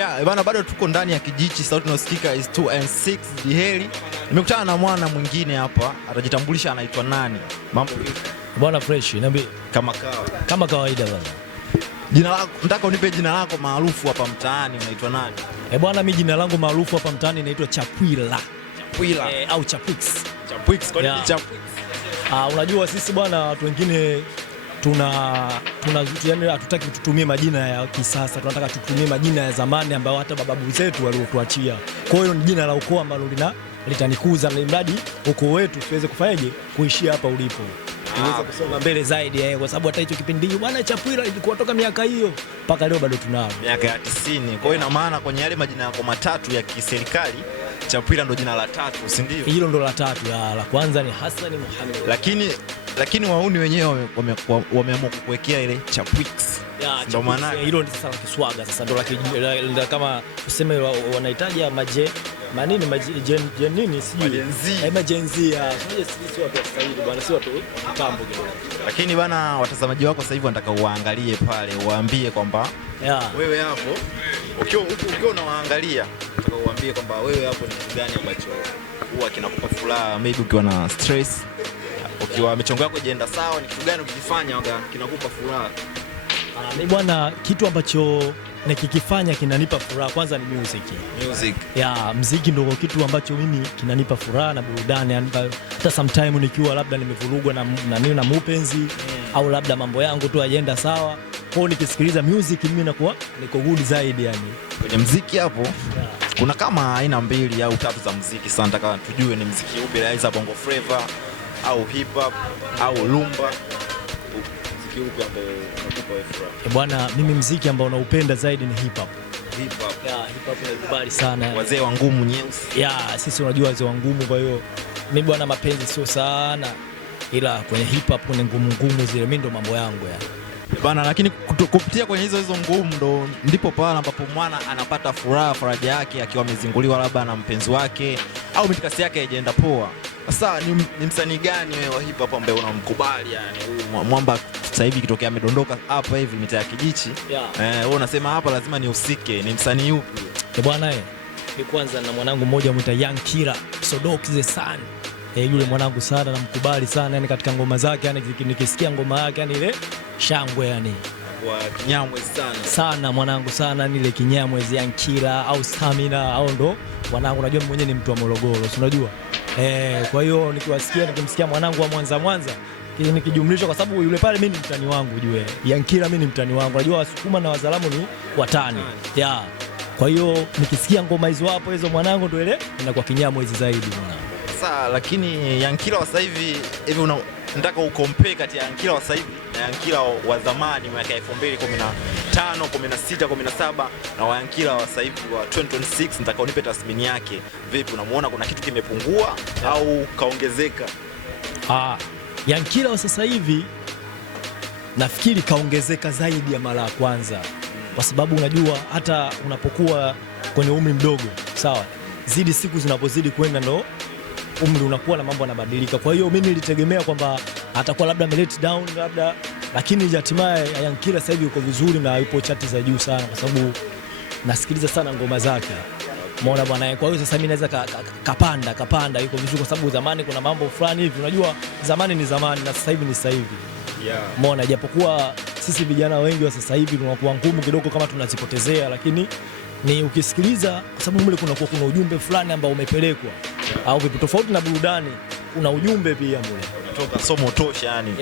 Yeah, bana bado tuko ndani ya Kijichi, sauti inayosikika is 2 and 6 Jiheli. Nimekutana na mwana mwingine hapa, atajitambulisha anaitwa nani. Mambo bwana fresh, niambie kama kawaida bwana. Jina lako, nataka unipe jina lako maarufu hapa mtaani, unaitwa nani? Bwana mimi jina langu maarufu hapa mtaani naitwa Chapwila. Au Chapwix. Kwa nini Chapwix? Unajua sisi bwana watu wengine yani hatutaki tutumie majina ya kisasa, tunataka tutumie majina ya zamani ambayo hata babu zetu waliotuachia. Kwa hiyo ni jina la ukoo ambalo litanikuza na mradi ukoo wetu tuweze kufanyaje kuishia hapa ulipo. Tuweze kusonga mbele zaidi kwa sababu hata hicho kipindi bwana Chapwila ilikuwa toka miaka hiyo mpaka leo bado tunao. Miaka ya 90. Kwa hiyo ina maana kwenye yale majina yako matatu ya kiserikali Chapwila ndo jina la tatu, si ndio? Hilo ndo la tatu, la kwanza ni Hassan Muhammad. Lakini wauni wenyewe wameamua kukuwekea ile Chapwix. Ndio maana hilo ndio sasa la kiswaga, sasa ndo kama useme wanahitaji manini nini sijui emergency ya sisi watu wa Kiswahili bwana, si watu kitambo kidogo. Lakini bwana watazamaji wako sasa hivi wanataka uangalie pale, uambie kwamba wewe hapo ukiwa unawaangalia nataka uambie kwamba wewe hapo ni kitu gani ambacho huwa kinakupa furaha, maybe ukiwa na stress, ukiwa michongo yako ijaenda sawa, ni kitu gani ukifanya kinakupa furaha? Mimi bwana kitu ambacho nikikifanya kinanipa furaha kwanza ni music. Muziki ndio kitu ambacho mimi kinanipa furaha na burudani. Hata sometime nikiwa labda nimevurugwa na mpenzi au labda mambo yangu tu hayaenda sawa, kwa nikisikiliza music mimi nakuwa niko good zaidi yani. Kwenye muziki hapo kuna kama aina 2 au 3 za muziki. Sasa nataka tujue ni muziki upi, aidha bongo flava au hip hop au lumba. Muziki ambao unakupa furaha? Bwana mimi muziki ambao naupenda zaidi ni hip hop. Hip hop naikubali sana. Wazee wa ngumu nyeusi. Sisi unajua wazee wa ngumu, kwa hiyo mimi bwana mapenzi sio sana, ila kwenye hip hop kuna ngumu zile mimi ndo mambo yangu yani. Bana, lakini kupitia kwenye hizo ngumu ndipo pale ambapo mwana anapata faraja yake akiwa amezinguliwa labda na mpenzi wake au mitikasi yake haijaenda poa. Sasa ni msanii gani wewe wa hip hop ambaye unamkubali yani? Mwamba sasa hivi kitokea amedondoka hapa hivi mitaa ya Kijichi. Wewe unasema hapa lazima nihusike, ni msanii yupi? Bwana ni kwanza na mwanangu mmoja mwita Young Killer, Sodox the Sun. Yule mwanangu sana namkubali sana yani katika ngoma zake yani, nikisikia ngoma yake yani ile shangwe yani. Kwa Kinyamwezi sana mwanangu sana ni ile Kinyamwezi, Young Killer au Stamina au ndo mwanangu, unajua mwenyewe ni mtu wa Morogoro, si unajua? Kwa hiyo nikimsikia mwanangu wa Mwanza nikijumlisha, kwa sababu yule pale mimi ni mtani wangu ujue. Young Killer mimi ni mtani wangu. Unajua Wasukuma na Wazalamu ni watani. Kwa hiyo nikisikia ngoma hizo hapo hizo mwanangu ndio ile inakuwa Kinyamwezi zaidi mwanangu. Sasa lakini Young Killer wa sasa hivi nataka ukompare kati ya Young Killer wa sasa hivi na Young Killer wa zamani miaka 2015, 16, 17 na Young Killer wa sasa hivi wa 2026, nataka unipe tathmini yake. Vipi, unamuona kuna kitu kimepungua au kaongezeka? Young Killer wa sasa hivi nafikiri kaongezeka zaidi ya mara ya kwanza, kwa sababu unajua hata unapokuwa kwenye umri mdogo sawa, zidi siku zinapozidi kwenda ndo umri unakuwa na mambo yanabadilika. Kwa hiyo mimi nilitegemea kwamba atakuwa labda let down labda, lakini hatimaye Young Killer sasa hivi yuko vizuri na yupo chati za juu sana, kwa sababu nasikiliza sana ngoma zake. Umeona bwana, kwa hiyo sasa mimi naweza kapanda yuko vizuri, kwa sababu zamani kuna mambo fulani hivi, unajua zamani ni zamani na sasa hivi ni sasa hivi. Umeona, japokuwa sisi vijana wengi wa sasa hivi tunakuwa ngumu kidogo kama tunazipotezea, lakini ni ukisikiliza, kwa sababu mle kuna ujumbe fulani ambao umepelekwa au vipi, tofauti na burudani kuna ujumbe pia mle unatoka somo tosha yani.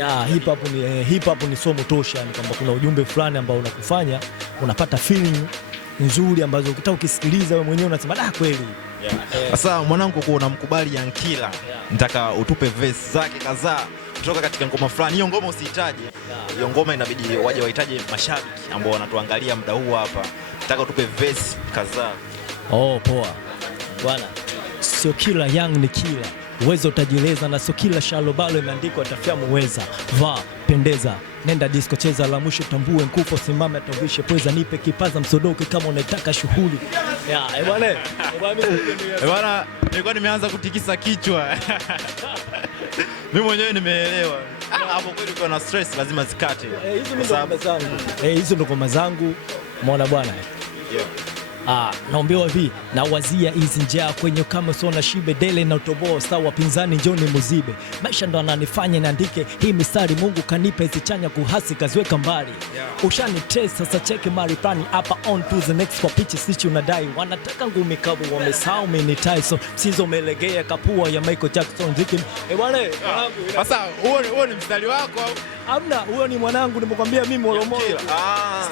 Hip hop ni somo tosha yani, kwamba kuna ujumbe fulani ambao unakufanya unapata feeling nzuri ambazo ukitaka ukisikiliza wewe mwenyewe unasema kweli. Sasa mwanangu, kwa unamkubali Young Killer, nataka utupe verse zake kadhaa kutoka katika ngoma fulani. Hiyo ngoma usihitaji. Hiyo ngoma inabidi waje wahitaji mashabiki ambao wanatuangalia muda huu hapa. Nataka utupe verse kadhaa. Poa. Bwana, sio kila Young ni killer. Uwezo utajieleza na sio kila shalobalo imeandikwa tafia muweza. Vaa, pendeza, nenda disco, cheza la mwisho tambue mkufu, simame atavishe pweza, nipe kipaza msodoki kama unaitaka shughuli. Bwana, nilikuwa nimeanza kutikisa kichwa. Mimi mwenyewe nimeelewa. Hapo kweli ukiwa na stress lazima zikate. Hizo ndo ngoma zangu. Umeona bwana? naombewa hivi na wazia hizi njaa kwenye kama sona shibe dele na utoboa sawa wapinzani njoni muzibe maisha ndo ananifanya niandike hii mistari Mungu kanipa hizi chanya kuhasi kaziweka mbali ushani trace sasa cheki maripani hapa on to the next kwa pitch sichi unadai wanataka ngumi kavu wamesahau umenitai so msizo umelegea kapua ya Michael Jackson ziki wale sasa huo ni mstari wako au hamna huo ni mwanangu nimekwambia mimi Molomolo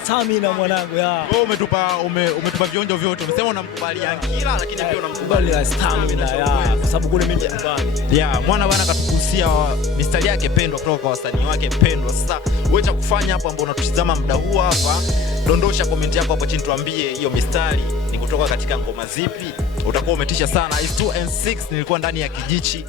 stamina mwanangu ya wewe umetupa vionjo vyote umesema unamkubali Yankila lakini pia unamkubali stamina ya kwa sababu kule mimi nyumbani mwana bwana katukusia mistari yake pendwa kutoka kwa wasanii wake pendwa. Sasa wewe cha kufanya hapo ambao unatutizama muda huu hapa, dondosha comment yako hapo chini, tuambie hiyo mistari ni kutoka katika ngoma zipi, utakuwa umetisha sana. Is 2 and 6 nilikuwa ndani ya Kijichi.